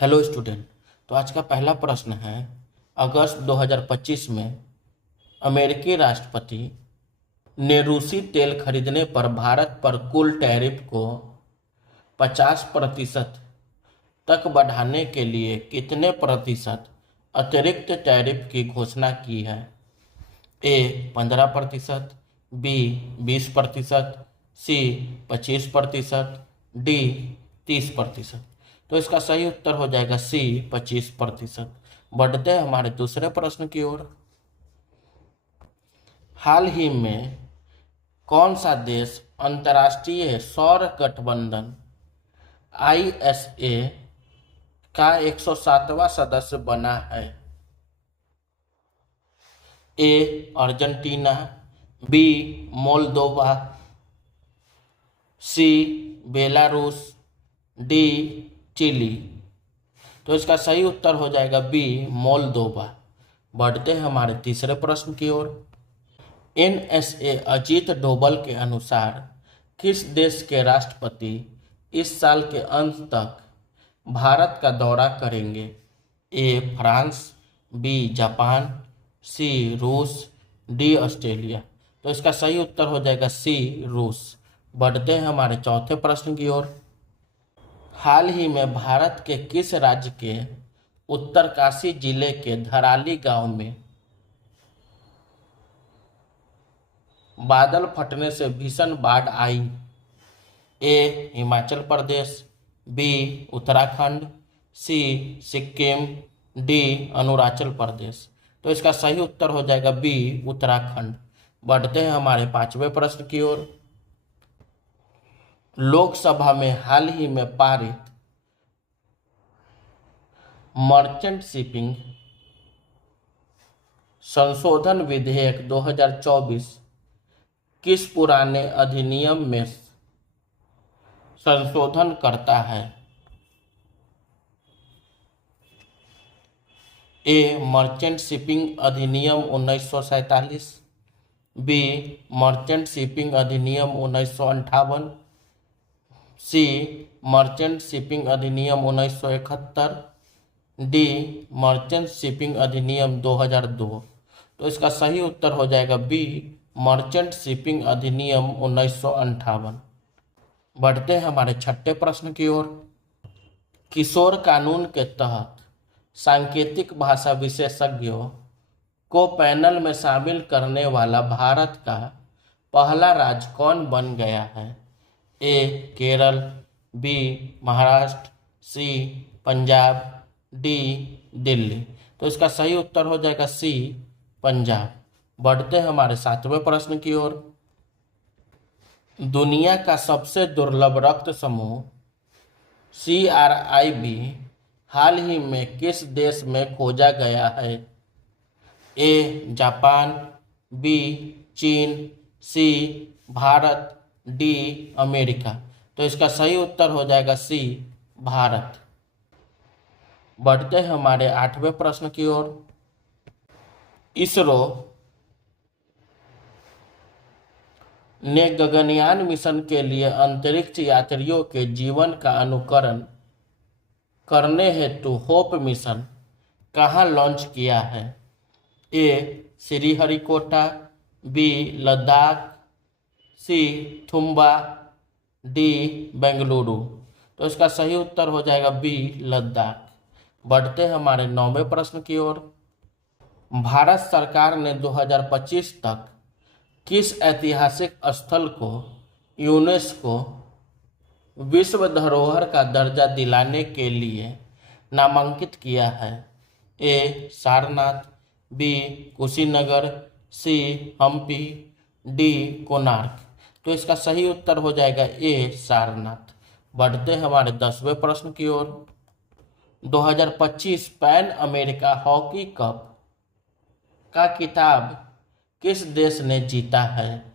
Hello student. तो आज का पहला प्रश्न है, अगस्त 2025 में अमेरिकी राष्ट्रपति ने रूसी तेल खरीदने पर भारत पर कुल टैरिफ को 50% तक बढ़ाने के लिए कितने प्रतिशत अतिरिक्त टैरिफ की घोषणा की है? ए 15%, बी 20%, सी 25%, डी 30%। तो इसका सही उत्तर हो जाएगा सी 25%। बढ़ते हैं हमारे दूसरे प्रश्न की ओर। हाल ही में कौन सा देश अंतर्राष्ट्रीय सौर गठबंधन ISA का 107वां सदस्य बना है? ए अर्जेंटीना, बी मोल्दोवा, सी बेलारूस, डी चिली। तो इसका सही उत्तर हो जाएगा बी मोल्दोवा। बढ़ते हैं हमारे तीसरे प्रश्न की ओर। NSA अजीत डोभाल के अनुसार किस देश के राष्ट्रपति इस साल के अंत तक भारत का दौरा करेंगे? ए फ्रांस, बी जापान, सी रूस, डी ऑस्ट्रेलिया। तो इसका सही उत्तर हो जाएगा सी रूस। बढ़ते हैं हमारे चौथे प्रश्न की ओर। हाल ही में भारत के किस राज्य के उत्तरकाशी जिले के धराली गांव में बादल फटने से भीषण बाढ़ आई? ए हिमाचल प्रदेश, बी उत्तराखंड, सी सिक्किम, डी अरुणाचल प्रदेश। तो इसका सही उत्तर हो जाएगा बी उत्तराखंड। बढ़ते हैं हमारे पांचवें प्रश्न की ओर। लोकसभा में हाल ही में पारित मर्चेंट शिपिंग संशोधन विधेयक 2024 किस पुराने अधिनियम में संशोधन करता है? ए मर्चेंट शिपिंग अधिनियम 1947, बी मर्चेंट शिपिंग अधिनियम 1958, सी मर्चेंट शिपिंग अधिनियम 1971, डी मर्चेंट शिपिंग अधिनियम 2002। तो इसका सही उत्तर हो जाएगा बी मर्चेंट शिपिंग अधिनियम 1958। बढ़ते हैं हमारे छठे प्रश्न की ओर। किशोर कानून के तहत सांकेतिक भाषा विशेषज्ञों को पैनल में शामिल करने वाला भारत का पहला राज्य कौन बन गया है? ए केरल, बी महाराष्ट्र, सी पंजाब, डी दिल्ली। तो इसका सही उत्तर हो जाएगा सी पंजाब। बढ़ते हैं हमारे सातवें प्रश्न की ओर। दुनिया का सबसे दुर्लभ रक्त समूह CRIB हाल ही में किस देश में खोजा गया है? ए जापान, बी चीन, सी भारत, डी अमेरिका। तो इसका सही उत्तर हो जाएगा सी भारत। बढ़ते हैं हमारे आठवें प्रश्न की ओर। इसरो ने गगनयान मिशन के लिए अंतरिक्ष यात्रियों के जीवन का अनुकरण करने हेतु होप मिशन कहाँ लॉन्च किया है? ए श्रीहरिकोटा, बी लद्दाख, सी थुम्बा, डी बेंगलुरु। तो इसका सही उत्तर हो जाएगा बी लद्दाख। बढ़ते हैं हमारे नौवें प्रश्न की ओर। भारत सरकार ने 2025 तक किस ऐतिहासिक स्थल को यूनेस्को विश्व धरोहर का दर्जा दिलाने के लिए नामांकित किया है? ए सारनाथ, बी कुशीनगर, सी हम्पी, डी कोणार्क। तो इसका सही उत्तर हो जाएगा ए सारनाथ। बढ़ते हैं हमारे 10वें प्रश्न की ओर। 2025 पैन अमेरिका हॉकी कप का खिताब किस देश ने जीता है?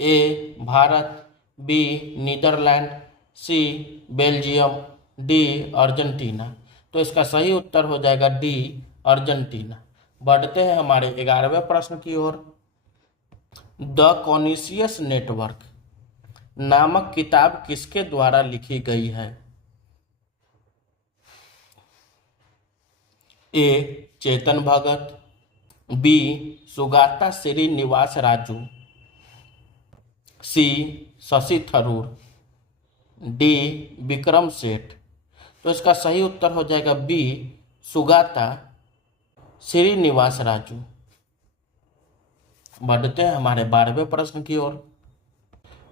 ए भारत, बी नीदरलैंड, सी बेल्जियम, डी अर्जेंटीना। तो इसका सही उत्तर हो जाएगा डी अर्जेंटीना। बढ़ते हैं हमारे 11वें प्रश्न की ओर। द कॉनिशियस नेटवर्क नामक किताब किसके द्वारा लिखी गई है? ए चेतन भगत, बी सुगाता श्रीनिवास राजू, सी शशि थरूर, डी विक्रम सेठ। तो इसका सही उत्तर हो जाएगा बी सुगाता श्रीनिवास राजू। बढ़ते हैं हमारे 12वें प्रश्न की ओर।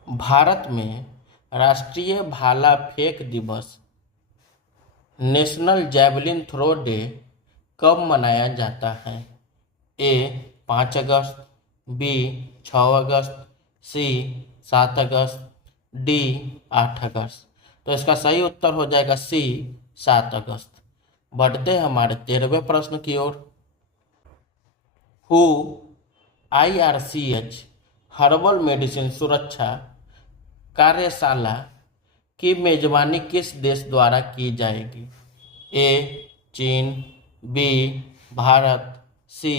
भारत में राष्ट्रीय भाला फेंक दिवस नेशनल जैवलिन थ्रो डे कब मनाया जाता है? ए 5 अगस्त, बी 6 अगस्त, सी 7 अगस्त, डी 8 अगस्त। तो इसका सही उत्तर हो जाएगा सी 7 अगस्त। बढ़ते हैं हमारे 13वें प्रश्न की ओर। हु IRCH हर्बल मेडिसिन सुरक्षा कार्यशाला की मेजबानी किस देश द्वारा की जाएगी? ए चीन, बी भारत, सी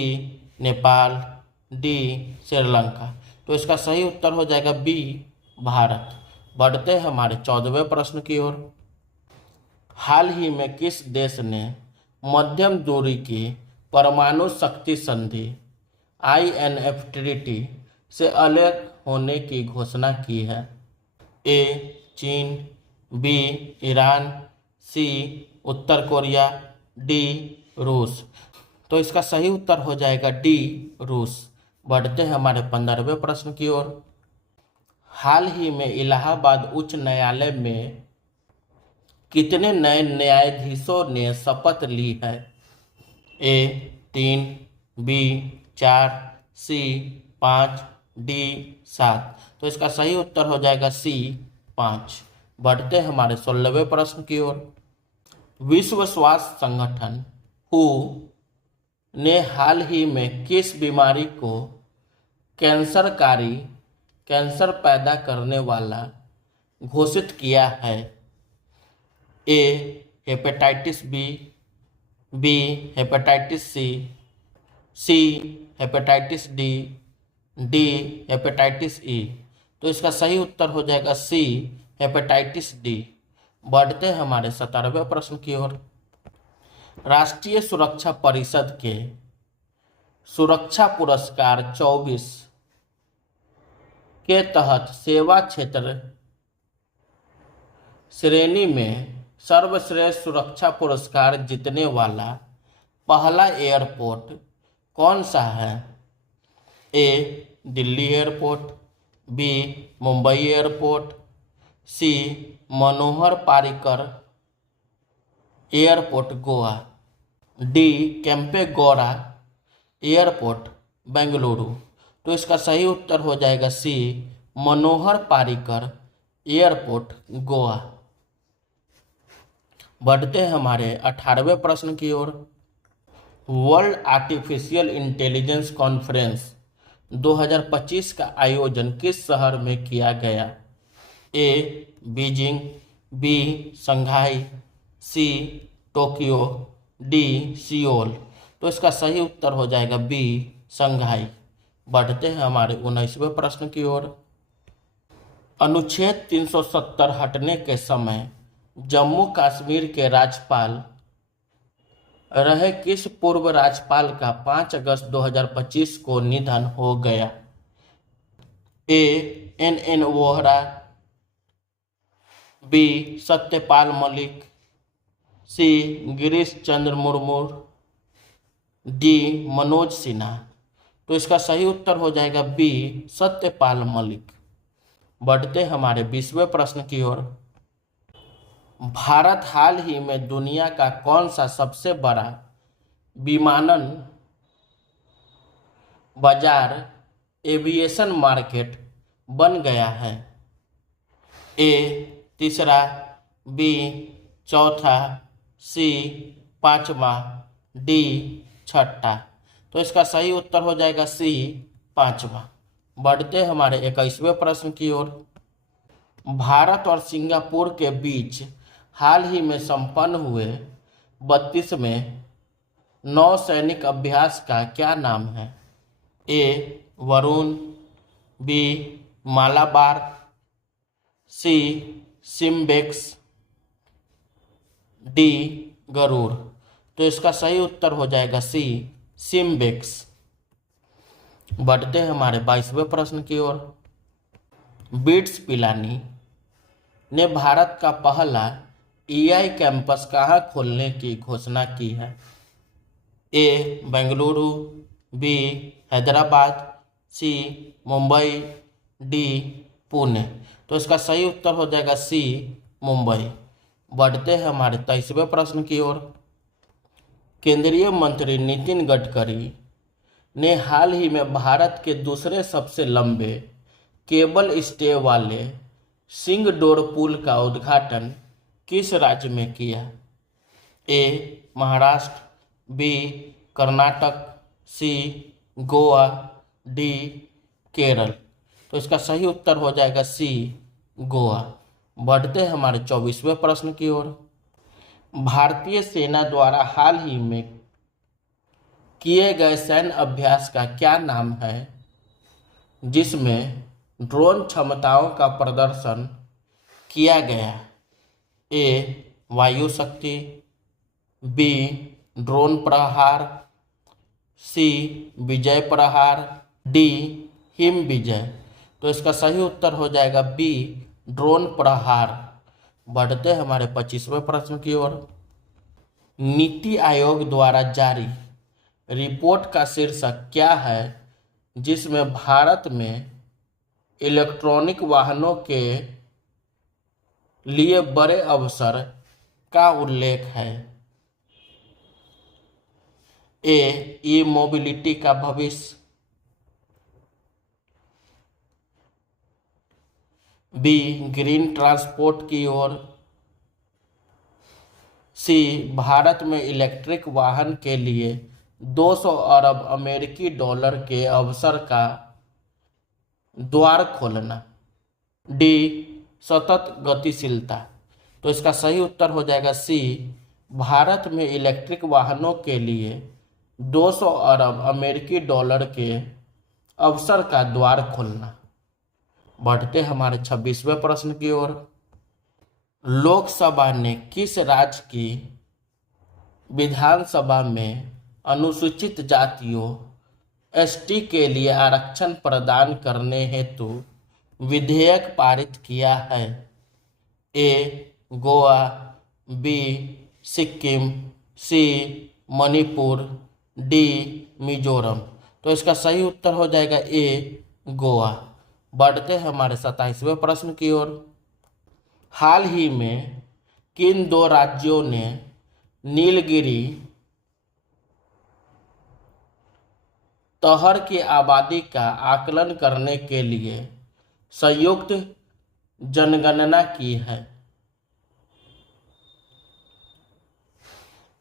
नेपाल, डी श्रीलंका। तो इसका सही उत्तर हो जाएगा बी भारत। बढ़ते हैं हमारे 14वें प्रश्न की ओर। हाल ही में किस देश ने मध्यम दूरी की परमाणु शक्ति संधि INF ट्रीटी से अलग होने की घोषणा की है? ए चीन, बी ईरान, सी उत्तर कोरिया, डी रूस। तो इसका सही उत्तर हो जाएगा डी रूस। बढ़ते हैं हमारे 15वें प्रश्न की ओर। हाल ही में इलाहाबाद उच्च न्यायालय में कितने नए न्यायाधीशों ने शपथ ली है? ए 3, बी 4, सी 5, डी 7। तो इसका सही उत्तर हो जाएगा सी 5। बढ़ते हैं हमारे 16वें प्रश्न की ओर। विश्व स्वास्थ्य संगठन हु ने हाल ही में किस बीमारी को कैंसर पैदा करने वाला घोषित किया है? A hepatitis B, B hepatitis C, C hepatitis D, D hepatitis E. तो इसका सही उत्तर हो जाएगा सी हेपेटाइटिस डी। बढ़ते हैं हमारे 17वें प्रश्न की ओर। राष्ट्रीय सुरक्षा परिषद के सुरक्षा पुरस्कार 24 के तहत सेवा क्षेत्र श्रेणी में सर्वश्रेष्ठ सुरक्षा पुरस्कार जीतने वाला पहला एयरपोर्ट कौन सा है? A Delhi airport, B Mumbai airport, C Manohar Parrikar airport Goa, D Kempegowda airport Bengaluru. तो इसका सही उत्तर हो जाएगा सी मनोहर पारिकर एयरपोर्ट गोवा। बढ़ते हैं हमारे 18वें प्रश्न की ओर। वर्ल्ड आर्टिफिशियल इंटेलिजेंस कॉन्फ्रेंस 2025 का आयोजन किस शहर में किया गया? A Beijing, B Shanghai, C Tokyo, D Seoul. तो इसका सही उत्तर हो जाएगा बी शंघाई। बढ़ते हैं हमारे 19वें प्रश्न की ओर। अनुच्छेद 370 हटने के समय जम्मू कश्मीर के राज्यपाल रहे किस पूर्व राज्यपाल का 5 अगस्त 2025 को निधन हो गया? ए NN वोहरा, बी सत्यपाल मलिक, सी गिरीश चंद्र मुर्मू, डी मनोज सिन्हा। तो इसका सही उत्तर हो जाएगा बी सत्यपाल मलिक। बढ़ते हमारे 20वें प्रश्न की ओर। भारत हाल ही में दुनिया का कौन सा सबसे बड़ा विमानन बाजार एविएशन मार्केट बन गया है? ए तीसरा, बी चौथा, सी पांचवा, डी छठा। तो इसका सही उत्तर हो जाएगा सी पांचवा। बढ़ते हमारे 21वें प्रश्न की ओर। भारत और सिंगापुर के बीच हाल ही में संपन्न हुए 32वें नौसैनिक अभ्यास का क्या नाम है? ए वरुण, बी मालाबार, सी सिम्बेक्स, डी गरुड़। तो इसका सही उत्तर हो जाएगा सी, सिम्बेक्स। बढ़ते हैं हमारे 22वें प्रश्न की ओर। बिट्स पिलानी ने भारत का पहला एआई कैंपस कहाँ खोलने की घोषणा की है? ए, बेंगलुरु, बी, हैदराबाद, सी, मुंबई, डी, पुणे। तो इसका सही उत्तर हो जाएगा सी, मुंबई। बढ़ते हैं हमारे 23वें प्रश्न की ओर। केंद्रीय मंत्री नितिन गडकरी ने हाल ही में भारत के दूसरे सबसे लंबे केबल स्टे वाले सिंगडोर पुल का उद्घाटन किस राज्य में किया? ए, महाराष्ट्र, बी, कर्नाटक, सी, गोवा, डी, केरल। तो इसका सही उत्तर हो जाएगा सी, गोवा। बढ़ते हैं हमारे 24वें प्रश्न की ओर। भारतीय सेना द्वारा हाल ही में किए गए सैन्य अभ्यास का क्या नाम है जिसमें ड्रोन क्षमताओं का प्रदर्शन किया गया? ए, वायु शक्ति, बी, ड्रोन प्रहार, सी, विजय प्रहार, डी, हिम विजय। तो इसका सही उत्तर हो जाएगा बी, ड्रोन प्रहार। बढ़ते हमारे 25वें प्रश्न की ओर। नीति आयोग द्वारा जारी रिपोर्ट का शीर्षक क्या है जिसमें भारत में इलेक्ट्रॉनिक वाहनों के लिए बड़े अवसर का उल्लेख है? ए, ई मोबिलिटी का भविष्य, बी, ग्रीन ट्रांसपोर्ट की ओर, सी, भारत में इलेक्ट्रिक वाहन के लिए 200 अरब अमेरिकी डॉलर के अवसर का द्वार खोलना, डी, सतत गतिशीलता। तो इसका सही उत्तर हो जाएगा सी, भारत में इलेक्ट्रिक वाहनों के लिए 200 अरब अमेरिकी डॉलर के अवसर का द्वार खोलना। बढ़ते हमारे 26वें प्रश्न की ओर। लोकसभा ने किस राज्य की विधानसभा में अनुसूचित जातियों एसटी के लिए आरक्षण प्रदान करने हेतु विधेयक पारित किया है? ए, गोवा, बी, सिक्किम, सी, मणिपुर, डी, मिजोरम। तो इसका सही उत्तर हो जाएगा ए, गोवा। बढ़ते हैं हमारे 27वें प्रश्न की ओर। हाल ही में किन दो राज्यों ने नीलगिरी तहर की आबादी का आकलन करने के लिए संयुक्त जनगणना की है?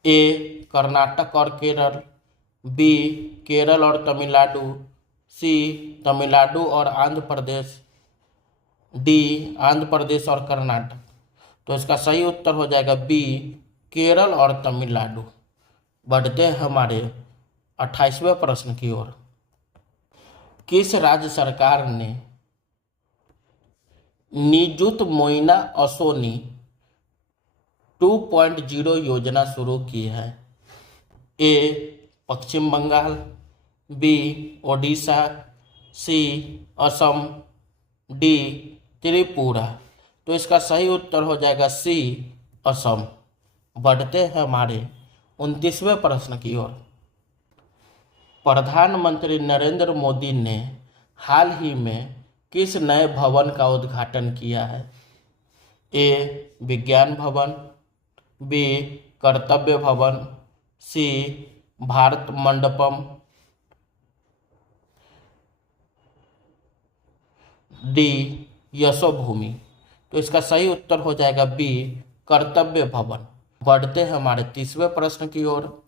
ए, कर्नाटक और केरल, बी, केरल और तमिलनाडु, सी, तमिलनाडु और आंध्र प्रदेश, डी, आंध्र प्रदेश और कर्नाटक। तो इसका सही उत्तर हो जाएगा बी, केरल और तमिलनाडु। बढ़ते हैं हमारे 28वें प्रश्न की ओर। किस राज्य सरकार ने निजुत मोइना असोनी 2.0 योजना शुरू की है? ए, पश्चिम बंगाल, बी, ओडिशा, सी, असम, डी, त्रिपुरा। तो इसका सही उत्तर हो जाएगा सी, असम। बढ़ते हैं हमारे 29वें प्रश्न की ओर। प्रधानमंत्री नरेंद्र मोदी ने हाल ही में किस नए भवन का उद्घाटन किया है? ए, विज्ञान भवन, बी, कर्तव्य भवन, सी, भारत मंडपम, डी, यशोभूमि। तो इसका सही उत्तर हो जाएगा बी, कर्तव्य भवन। बढ़ते हैं हमारे 30वें प्रश्न की ओर।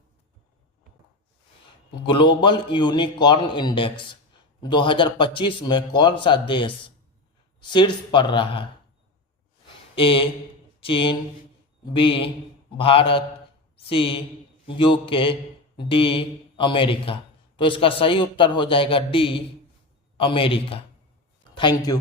ग्लोबल यूनिकॉर्न इंडेक्स 2025 में कौन सा देश शीर्ष पर रहा? ए, चीन, बी, भारत, सी, यूके, डी, अमेरिका। तो इसका सही उत्तर हो जाएगा डी, अमेरिका। Thank you.